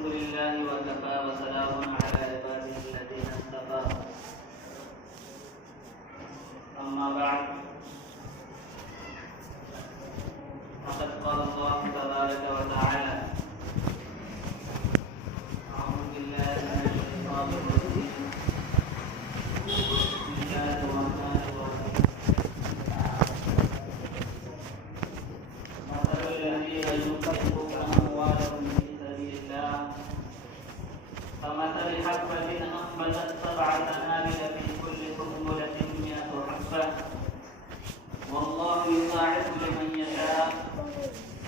الحمد لله وكفى وسلام على عباده الذين اصطفى أما بعد فقد قال الله تبارك وتعالى أعوذ بالله من الشيطان الرجيم بسم الله الرحمن الرحيم مثل الذين ينفقون أموالهم في سبيل الله كمثل حبة أنبتت 7 سنابل في كل سنبلة 100 حبة والله يضاعف لمن يشاء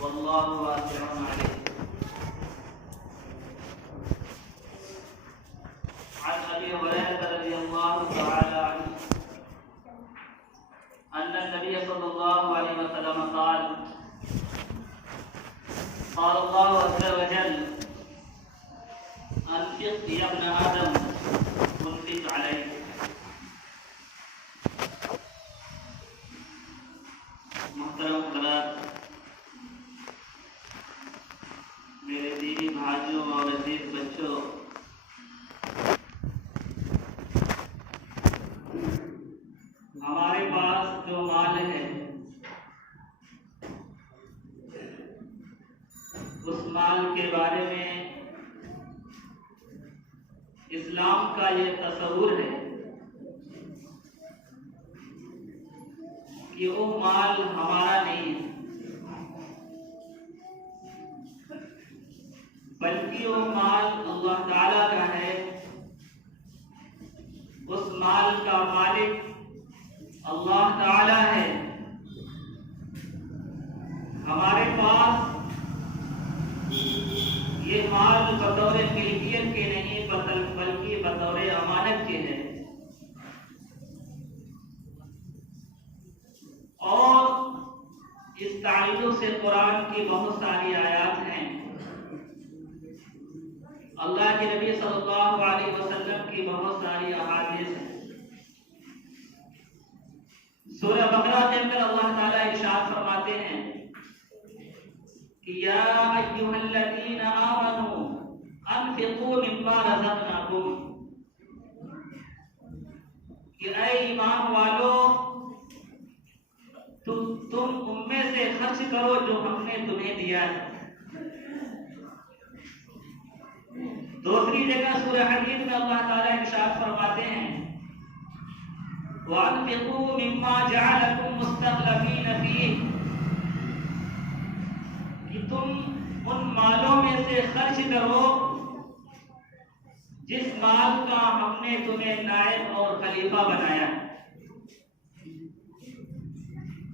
والله واسع عليم. عن أبي هريرة رضي الله تعالى عنه أن النبي صلى الله عليه وسلم قال الله عز وجل أنفق يا ابن آدم أنفق عليك. محترم حضرات، میرے دینی بھائیوں اور عزیز بچوں، ہمارے پاس جو مال ہے اس مال کے بارے میں اسلام کا یہ تصور ہے کہ وہ مال ہمارا نہیں ہے، بلکہ وہ مال اللہ تعالیٰ کا ہے. اس مال کا مالک اللہ تعالیٰ ہے. ہمارے پاس یہ مال بطور ملکیت کے نہیں بلکہ بطور امانت کے ہے. اور اس تعلق سے قرآن کی بہت ساری آیات ہیں. اللہ کے نبی صلی اللہ علیہ وسلم کی بہت ساری احادیث ہیں. سورہ بقرہ کے اندر اللہ تعالیٰ ارشاد فرماتے ہیں کہ یا ایھا الذین آمنوا انفقوا مما رزقناکم، کہ اے ایمان والو تم ان میں سے خرچ کرو جو ہم نے تمہیں دیا ہے. دوسری جگہ سورہ حدید میں اللہ تعالیٰ ارشاد فرماتے ہیں وَأَنفِقُوا مِمَّا جَعَلَكُمْ مُسْتَخْلَفِينَ فِيهِ، کہ تم ان مالوں میں سے خرچ کرو جس مال کا ہم نے تمہیں نائب اور خلیفہ بنایا.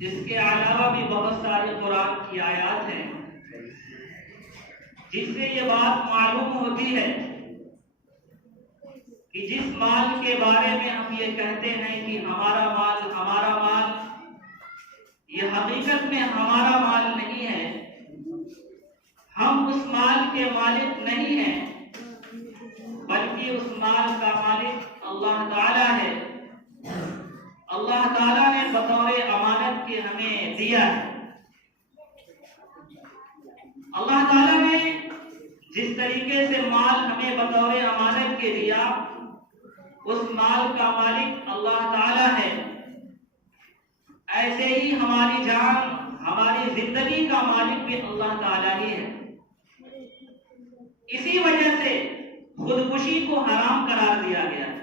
جس کے علاوہ بھی بہت سارے قرآن کی آیات ہیں جس سے یہ بات معلوم ہوتی ہے کہ جس مال کے بارے میں ہم یہ کہتے ہیں کہ ہمارا مال یہ حقیقت میں ہمارا مال نہیں ہے. ہم اس مال کے مالک نہیں ہیں بلکہ اس مال کا مالک اللہ تعالیٰ ہے. اللہ تعالیٰ نے بطور امانت کے ہمیں دیا ہے. اللہ تعالیٰ نے جس طریقے سے مال ہمیں بطور امانت کے دیا اس مال کا مالک اللہ تعالیٰ ہے. ایسے ہی ہماری جان ہماری زندگی کا مالک بھی اللہ تعالیٰ ہی ہے. اسی وجہ سے خودکشی کو حرام قرار دیا گیا ہے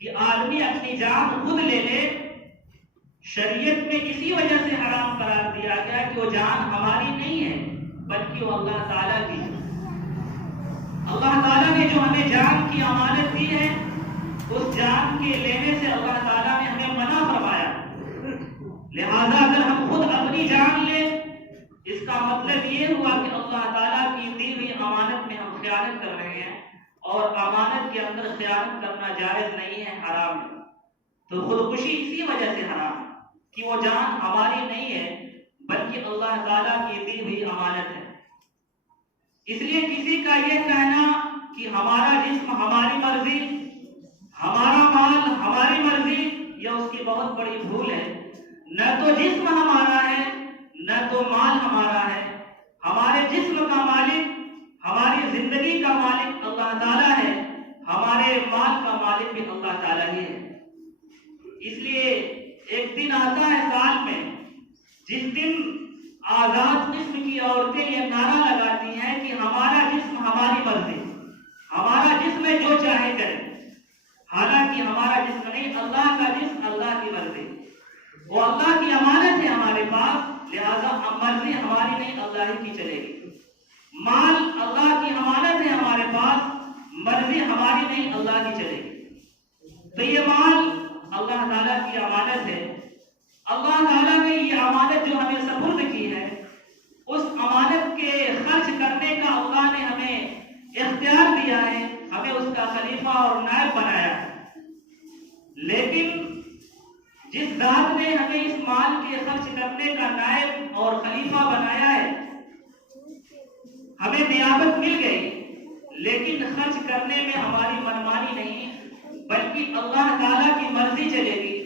کہ آدمی اپنی جان خود لے لے. شریعت میں اسی وجہ سے حرام قرار دیا گیا کہ وہ جان ہماری نہیں ہے بلکہ وہ اللہ تعالیٰ کی ہے. اللہ تعالیٰ نے جو ہمیں جان کی امانت دی ہے اس جان کے لینے سے اللہ تعالیٰ نے ہمیں منع فرمایا. لہذا اگر ہم خود اپنی جان لیں اس کا مطلب یہ ہوا کہ اللہ تعالیٰ کی دی ہوئی امانت میں ہم خیانت کر رہے ہیں اور امانت کے اندر خیانت کرنا جائز نہیں ہے، حرام ہے. تو خودکشی اسی وجہ سے حرام ہے کہ وہ جان ہماری نہیں ہے بلکہ اللہ تعالیٰ کی دی ہوئی امانت ہے. اس لیے کسی کا یہ کہنا کہ ہمارا جسم ہماری مرضی، ہمارا مال ہماری مرضی، یہ اس کی بہت بڑی بھول ہے. نہ تو جسم ہمارا ہے نہ تو مال ہمارا ہے. ہمارے جسم کا مالک، ہماری زندگی کا مالک اللہ تعالیٰ ہے، ہمارے مال کا مالک بھی اللہ تعالیٰ ہی ہے۔ اس لیے ایک دن آتا ہے سال میں جس دن آزاد قسم کی عورتیں یہ نعرہ لگاتی ہیں کہ ہمارا جسم ہماری مرضی، ہمارا جسم جو چاہے کرے، حالانکہ ہمارا جسم نہیں، اللہ کا جسم اللہ کی مرضی، وہ اللہ کی امانت ہے ہمارے پاس، لہذا مرضی ہماری نہیں اللہ ہی کی چلے گی۔ مال اللہ کی امانت ہے ہمارے پاس، مرضی ہماری نہیں اللہ کی چلے گی۔ تو یہ مال اللہ تعالیٰ کی امانت ہے، اللہ تعالیٰ نے یہ امانت جو ہمیں سپرد کی ہے، اس امانت کے خرچ کرنے کا اللہ نے ہمیں اختیار دیا ہے، ہمیں اس کا خلیفہ اور نائب بنایا ہے۔ لیکن جس ذات نے ہمیں اس مال کے خرچ کرنے کا نائب اور خلیفہ بنایا ہے، ہمیں نیابت مل گئی، لیکن خرچ کرنے میں ہماری منمانی نہیں بلکہ اللہ تعالیٰ کی مرضی چلے گی۔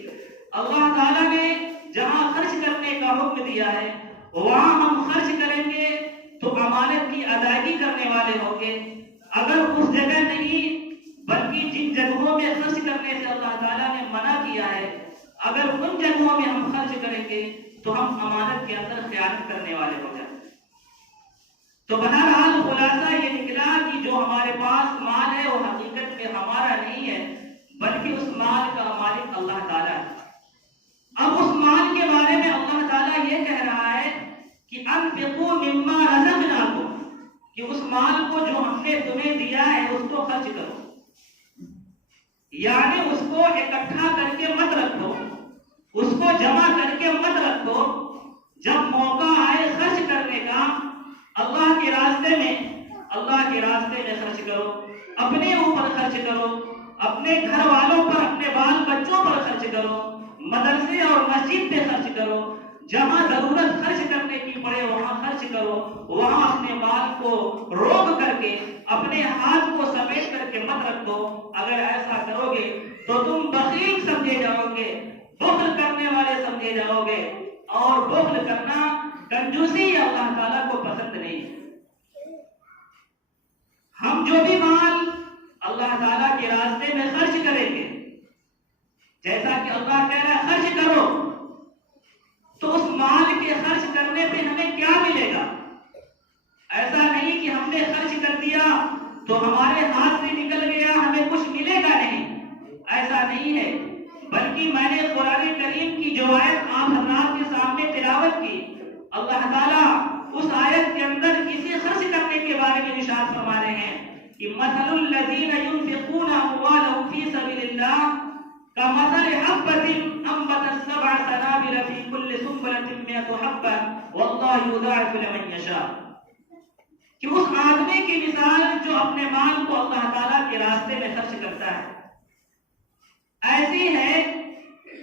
اللہ تعالیٰ نے جہاں خرچ کرنے کا حکم دیا ہے وہاں ہم خرچ کریں گے تو امانت کی ادائیگی کرنے والے ہوں گے۔ اگر اس جگہ نہیں بلکہ جن جگہوں میں خرچ کرنے سے اللہ تعالیٰ نے منع کیا ہے، اگر ان جگہوں میں ہم خرچ کریں گے تو ہم امانت کے اندر خیانت کرنے والے ہو جائیں۔ تو بہرحال خلاصہ یہ نکلا کہ جو ہمارے پاس مال ہے وہ حقیقت میں ہمارا نہیں ہے بلکہ اس مال کا مالک اللہ تعالیٰ ہے۔ اب اس مال کے بارے میں اللہ تعالیٰ یہ کہہ رہا ہے کہ انفقوا مما رزقناکم، کہ اس مال کو جو ہم نے تمہیں دیا ہے اس کو خرچ کرو، یعنی اس کو اکٹھا کر کے مت رکھو، اس کو جمع کر کے مت رکھو، جب موقع آئے خرچ کرنے کا اللہ کے راستے میں خرچ کرو، اپنے اوپر خرچ کرو، اپنے گھر والوں پر، اپنے بال بچوں پر خرچ کرو، مدرسے اور مسجد پہ خرچ کرو، جہاں ضرورت خرچ کرنے کی پڑے وہاں خرچ کرو، وہاں اپنے مال کو روک کر کے، اپنے ہاتھ کو سمیٹ کر کے مت رکھو۔ اگر ایسا کرو گے تو تم بخیل سمجھے جاؤ گے، بخل کرنے والے سمجھے جاؤ گے، اور بخل کرنا، کنجوسی اللہ تعالیٰ کو پسند نہیں ہے۔ ہم جو بھی مال اللہ تعالیٰ کے راستے میں خرچ کریں گے، جیسا کہ اللہ کہہ رہا ہے خرچ کرو، تو اس مال کے خرچ کرنے پہ ہمیں کیا ملے گا؟ ایسا نہیں کہ ہم نے خرچ کر دیا تو ہمارے ہاتھ سے نکل گیا، ہمیں کچھ ملے گا نہیں، ایسا نہیں ہے، بلکہ میں نے قرآن کریم کی جو آیت آپ حضرات کے سامنے تلاوت کی، اللہ تعالیٰ اس آیت کے اندر کسی خرچ کرنے کے بارے میں ارشاد فرما رہے ہیں کہ مثل الذین ينفقون اموالهم فی سبیل اللہ کمثل حبۃ انبتت سبع سنابل فی کل سنبلۃ مئۃ حبۃ واللہ یضاعف لمن یشاء، کہ اس آدمی کی مثال جو اپنے مال کو اللہ تعالیٰ کے راستے میں خرچ کرتا ہے، ایسی ہے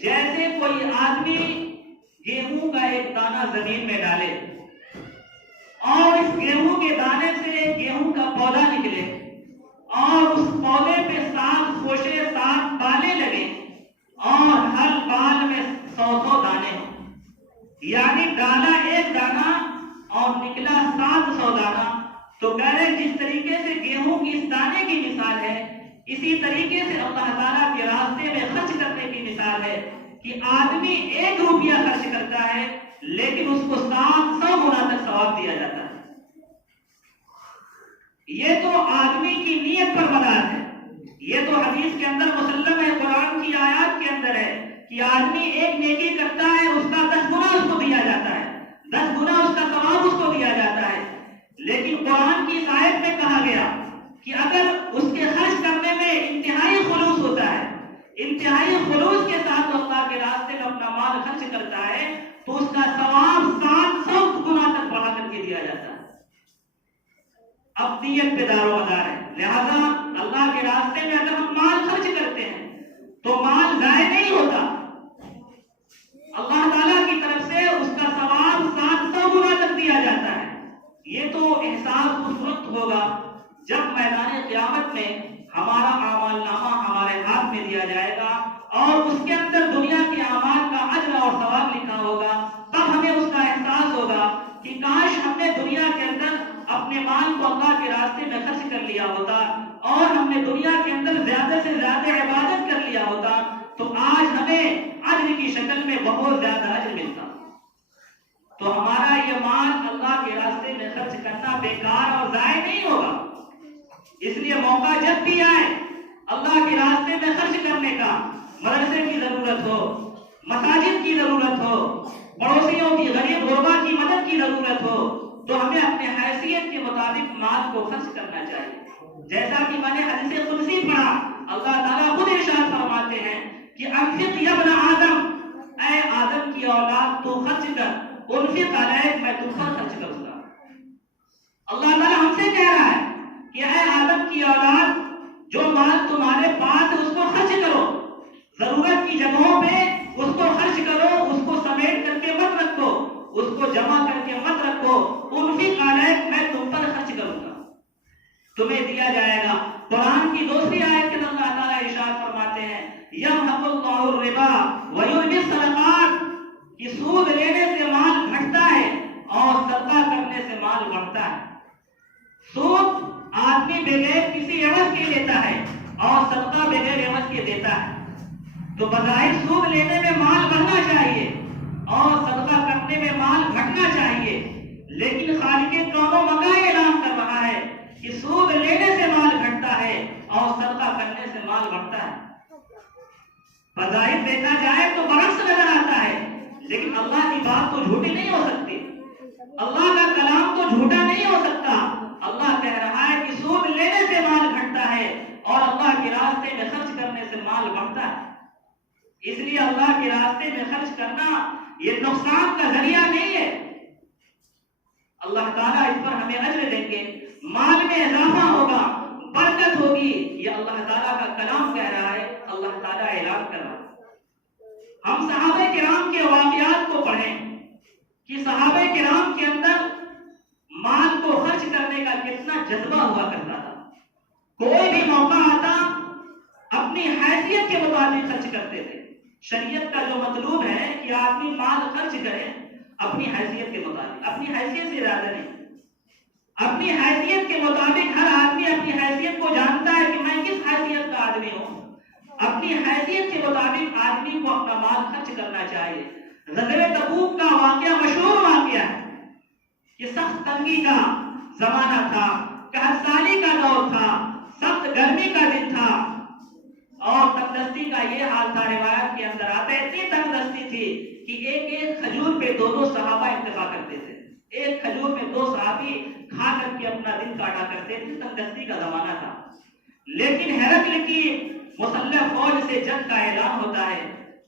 جیسے کوئی آدمی گیہوں کا ایک دانہ زمین میں ڈالے اور اس گیہوں کے دانے سے گیہوں کا پودا نکلے اور اس پودے پہ 7 خوشے 7 بالیں لگے اور ہر بال میں 100 دانے ہوں، یعنی ڈالا ایک دانہ اور نکلا 700 دانہ، تو کہہ رہے جس طریقے سے گیہوں کی اس دانے کی مثال ہے، اسی طریقے سے اللہ تعالیٰ کے راستے میں خرچ کرنے کی مثال ہے کہ آدمی 1 روپیہ خرچ کرتا ہے لیکن اس کو 700 گنا تک ثواب دیا جاتا ہے۔ یہ تو آدمی کی نیت پر مدار ہے، یہ تو حدیث کے اندر مسلم ہے، قرآن کی آیات کے اندر ہے کہ آدمی ایک نیکی کرتا ہے اس کا 10 گنا اس کو دیا جاتا ہے، 10 گنا اس کا ثواب اس کو دیا جاتا ہے۔ لیکن قرآن کی اس آیت میں کہا گیا کہ اگر اس کے خرچ کرنے میں انتہائی خلوص ہوتا ہے، انتہائی خلوص کے ساتھ اللہ کے راستے میں اپنا مال خرچ کرتا ہے تو اس کا ثواب 700 گنا تک بڑھا کر کے دیا جاتا ہے۔ اب نیت پہ دار و مدار ہے، لہذا اللہ کے راستے میں اگر ہم مال خرچ کرتے ہیں تو مال ضائع نہیں ہوتا، اللہ تعالیٰ کی طرف سے اس کا ثواب 700 گنا تک دیا جاتا ہے۔ یہ تو احساس اس وقت ہوگا جب میدان قیامت میں ہمارا اعمال نامہ ہمارے ہاتھ میں دیا جائے گا اور اس کے اندر دنیا کے اعمال کا اجر اور ثواب لکھا ہوگا، تب ہمیں اس کا احساس ہوگا کہ کاش ہم نے دنیا کے اندر اپنے اپنے مال کو اللہ کے راستے میں خرچ کر لیا ہوتا اور ہم نے دنیا کے اندر زیادہ سے زیادہ عبادت کر لیا ہوتا تو آج ہمیں اجر کی شکل میں بہت زیادہ اجر ملتا. تو ہمارا یہ مال اللہ کے راستے میں خرچ کرنا بیکار اور ضائع نہیں ہوگا. اس لیے موقع جب بھی آئے اللہ کے راستے میں خرچ کرنے کا، مدرسے کی ضرورت ہو، مساجد کی ضرورت ہو، پڑوسیوں کی، غریب غربا کی مدد کی ضرورت ہو، تو ہمیں اپنے حیثیت کے مطابق مال کو خرچ کرنا چاہیے. جیسا کہ میں نے حدیث قدسی پڑھا، اللہ تعالیٰ خود ارشاد فرماتے ہیں کہ انفق یا ابن آدم، اے آدم کی اولاد تو خرچ کر، انفق علیک، میں تم پر خرچ کروں گا. اللہ تعالیٰ ہم سے کہہ رہا ہے کہ اے آدم کی اولاد، جو مال تمہارے پاس ہے اس کو خرچ کرو، ضرورت کی جگہوں پہ اس کو خرچ کرو، اس کو سمیٹ کر کے مت رکھو، اس کو جمع کر کے مت رکھو. انفق علیک، میں تم پر خرچ کروں گا، تمہیں دیا جائے گا. قرآن کی دوسری آیت کے اندر اللہ تعالیٰ ارشاد فرماتے ہیں یمحق اللہ الربا ویربی الصدقات، کہ سود لینے سے مال گھٹتا ہے اور صدقہ کرنے سے مال بڑھتا ہے. سود آدمی بغیر کسی عوض کے لیتا ہے اور صدقہ بغیر عوض کے دیتا ہے. تو بظاہر سود لینے میں مال بڑھنا چاہیے اور صدقہ کرنے میں مال گھٹنا چاہیے، لیکن خالق کون و مکان اعلان کر رہا ہے کہ سود لینے سے مال گھٹتا ہے اور صدقہ کرنے سے مال بڑھتا ہے. بظاہر دیکھا جائے تو برعکس نظر آتا ہے، لیکن اللہ کی بات تو جھوٹی نہیں ہو سکتی، اللہ کا کلام تو جھوٹا نہیں ہو سکتا. اللہ کہہ رہا ہے کہ سود لینے سے مال گھٹتا ہے اور اللہ کے راستے میں خرچ کرنے سے مال بڑھتا ہے. اس لیے اللہ کے راستے میں خرچ کرنا یہ نقصان کا ذریعہ نہیں ہے. اللہ تعالیٰ اس پر ہمیں اجر دیں گے، مال میں اضافہ ہوگا، برکت ہوگی. یہ اللہ تعالیٰ کا کلام کہہ رہا ہے، اللہ تعالیٰ اعلان کر رہا ہے. ہم صحابہ کرام کے واقعات کو پڑھیں کہ صحابہ کرام کے اندر مال کو خرچ کرنے کا کتنا جذبہ ہوا کرتا تھا. کوئی بھی موقع آتا اپنی حیثیت کے مطابق خرچ کرتے تھے. شریعت کا جو مطلوب ہے کہ آدمی مال خرچ کرے اپنی حیثیت کے مطابق، اپنی حیثیت سے زیادہ نہیں، اپنی حیثیت کے مطابق. ہر آدمی اپنی حیثیت کو جانتا ہے کہ میں کس حیثیت کا آدمی ہوں. اپنی حیثیت کے مطابق آدمی کو اپنا مال خرچ کرنا چاہیے. غزوہ تبوک کا واقعہ مشہور واقعہ ہے کہ سخت تنگی کا زمانہ تھا، قحط سالی کا دور تھا، سخت گرمی کا دن تھا اور تنگدستی کا یہ حال تھا. روایت کے اندر آتا ہے اتنی تنگدستی تھی کہ ایک ایک کھجور پہ دو دو صحابہ اتفاق کرتے تھے. ایک کھجور میں دو صحابی کھا کر کے اپنا دن کاٹا کرتے تھے. تنگدستی کا زمانہ تھا. لیکن ہرقل کی مسلح فوج سے جنگ کا اعلان ہوتا ہے.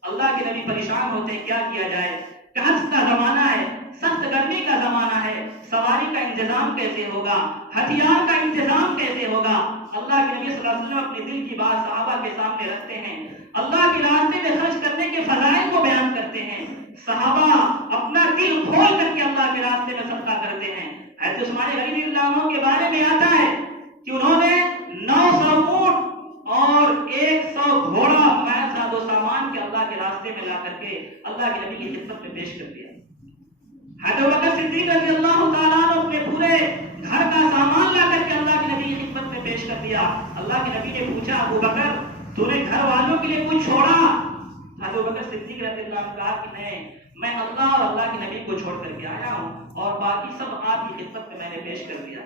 اللہ کے نبی پریشان ہوتے ہیں کیا کیا جائے. قحط کا زمانہ ہے، سخت گرمی کا زمانہ ہے، سواری کا انتظام کیسے ہوگا، ہتھیار کا انتظام کیسے ہوگا. اللہ کے نبی صلی اللہ علیہ وسلم اپنے دل کی بات صحابہ کے سامنے رکھتے ہیں، اللہ کے راستے میں خرچ کرنے کے فضائل کو بیان کرتے ہیں. صحابہ اپنا دل کھول کر کے اللہ کے راستے میں صدقہ کرتے ہیں. حضرت عثمان غنی رضی اللہ عنہ کے بارے میں آتا ہے کہ انہوں نے 900 اونٹ اور 100 گھوڑا ساز و سامان کے اللہ کے راستے میں لا کر کے اللہ کے نبی کی خدمت میں پیش کر دیا. حضرت بکر صدیق رضی اللہ تعالیٰ عنہ اپنے پورے گھر کا سامان لا کر کے اللہ کے نبی کی خدمت میں پیش کر دیا. اللہ کے نبی نے پوچھا ابو بکر تو نے گھر والوں کے لیے کچھ چھوڑا؟ حضرت بکر صدیق رضی اللہ عنہ کہا کہ نہیں، میں اللہ اور اللہ کے نبی کو چھوڑ کر کے آیا ہوں اور باقی سب آپ کی خدمت میں نے پیش کر دیا.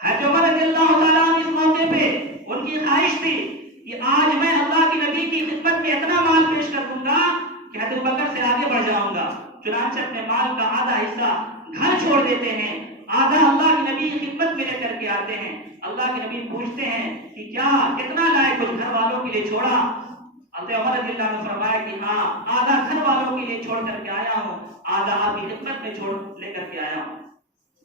حضرت عمر رضی اللہ تعالیٰ عنہ اس موقع پہ ان کی خواہش تھی کہ آج میں اللہ کے نبی کی خدمت میں اتنا مال پیش کر دوں گا کہ حضرت بکر سے آگے بڑھ جاؤں گا. چنانچہ اپنے مال کا آدھا حصہ گھر چھوڑ دیتے ہیں، آدھا اللہ کے نبی کی خدمت میں لے کر کے آتے ہیں. اللہ کے نبی پوچھتے ہیں کہ کیا کتنا لائے، کچھ گھر والوں کے لیے چھوڑا؟ حضرت عمر رضی اللہ عنہ فرمایا کہ ہاں، آدھا گھر والوں کے لیے چھوڑ کر کے آیا ہوں، آدھا آپ کی خدمت میں چھوڑ لے کر کے آیا ہوں.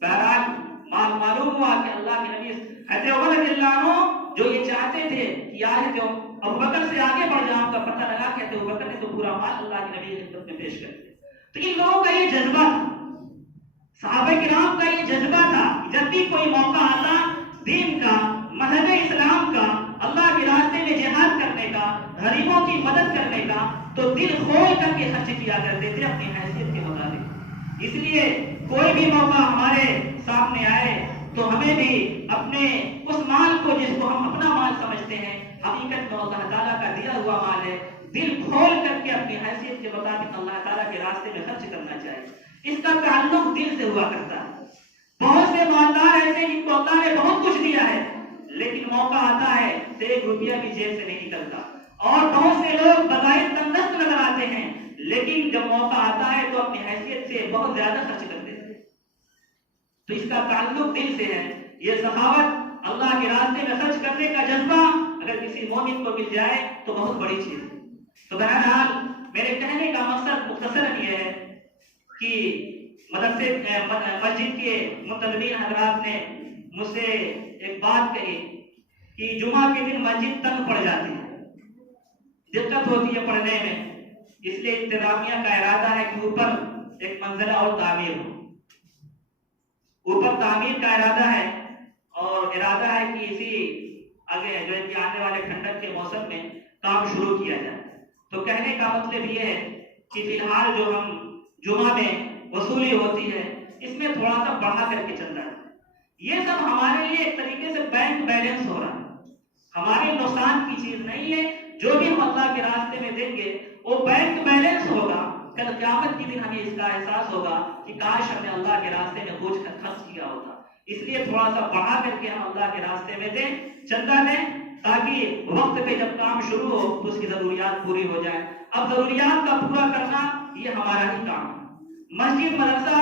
بہرحال معلوم ہوا کہ اللہ کے نبی حضرت عمر رضی اللہ عنہ جو یہ چاہتے تھے کہ آج ابو بکر سے آگے بڑھ جاؤں گا، پتہ لگا کہ ابو بکر نے تو پورا مال اللہ کے نبی کی خدمت میں پیش کر دیا. تو ان لوگوں کا یہ جذبہ تھا، صحابہ کرام کا یہ جذبہ تھا. جب بھی کوئی موقع آتا دین کا، مذہب اسلام کا، اللہ کے راستے میں جہاد کرنے کا، غریبوں کی مدد کرنے کا، تو دل کھول کر کے خرچ کیا کرتے تھے اپنی حیثیت کے مطابق. اس لیے کوئی بھی موقع ہمارے سامنے آئے تو ہمیں بھی اپنے اس مال کو جس کو ہم اپنا مال سمجھتے ہیں، حقیقت میں اللہ تعالیٰ کا دیا ہوا مال ہے، دل کھول کر کے اپنی حیثیت کے مطابق اللہ تعالیٰ کے راستے میں خرچ کرنا چاہیے۔ اس کا تعلق دل سے ہوا کرتا ہے۔ بہت سے مالدار ایسے ہیں جن کو اللہ نے بہت کچھ دیا ہے، لیکن موقع آتا ہے تو 1 روپیہ بھی جیب سے نہیں نکلتا، اور بہت سے لوگ بظاہر تندرست نظر آتے ہیں، لیکن جب موقع آتا ہے تو اپنی حیثیت سے بہت زیادہ خرچ کر دیتے ہیں۔ تو اس کا تعلق دل سے ہے۔ یہ سخاوت، اللہ کے راستے میں خرچ کرنے کا جذبہ اگر کسی مومن کو مل جائے تو بہت بڑی چیز ہے۔ تو بہرحال میرے کہنے کا مقصد مختصراً یہ ہے کہ مسجد کے منتظمین حضرات نے مجھ سے ایک بات کہی کہ جمعہ کے دن مسجد تنگ پڑ جاتی ہے، دقت ہوتی ہے پڑھنے میں، اس لیے انتظامیہ کا ارادہ ہے کہ اوپر ایک منزلہ اور تعمیر ہو، اوپر تعمیر کا ارادہ ہے، اور ارادہ ہے کہ اسی آگے جو ہے کہ آنے والے ٹھنڈک کے موسم میں کام شروع کیا جائے۔ تو کہنے کا مطلب یہ ہے کہ فی الحال جو ہم جمعہ میں وصولی ہوتی ہے اس میں تھوڑا سا بڑھا کر کے چل رہا ہے، یہ سب ہمارے لیے ایک طریقے سے بینک بیلنس ہو رہا ہے، ہمارے نقصان کی چیز نہیں ہے۔ جو بھی ہم اللہ کے راستے میں دیں گے وہ بینک بیلنس ہوگا، کل قیامت کے دن ہمیں اس کا احساس ہوگا کہ کاش ہم نے اللہ کے راستے میں کچھ خرچ کیا ہوتا۔ اس لیے تھوڑا سا بڑھا کر کے ہم اللہ کے راستے میں دیں، چندہ دیں، تاکہ وقت پہ جب کام شروع ہو تو اس کی ضروریات پوری ہو جائے۔ اب ضروریات کا پورا کرنا یہ ہمارا ہی کام ہے۔ مسجد مدرسہ،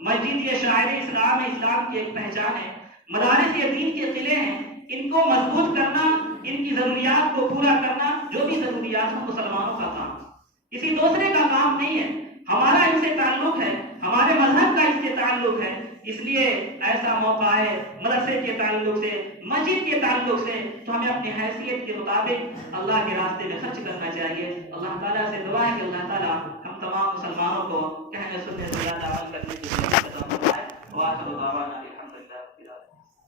مسجد یہ شاعر اسلام ہے، اسلام کی ایک پہچان ہے، مدارس یہ دین کے قلعے ہیں، ان کو مضبوط کرنا، ان کی ضروریات کو پورا کرنا، جو بھی ضروریات ہیں مسلمانوں کا کام، کسی دوسرے کا کام نہیں ہے۔ ہمارا ان سے تعلق ہے، ہمارے مذہب کا اس سے تعلق ہے، اس لیے ایسا موقع ہے مدرسے کے تعلق سے، مسجد کے تعلق سے، تو ہمیں اپنی حیثیت کے مطابق اللہ کے راستے میں خرچ کرنا چاہیے۔ اللہ تعالیٰ سے دعا ہے کہ اللہ تعالیٰ ہم تمام مسلمانوں کو کہنے سننے سے زیادہ عمل کرنے کی توفیق عطا فرمائے۔ وآخر دعوانا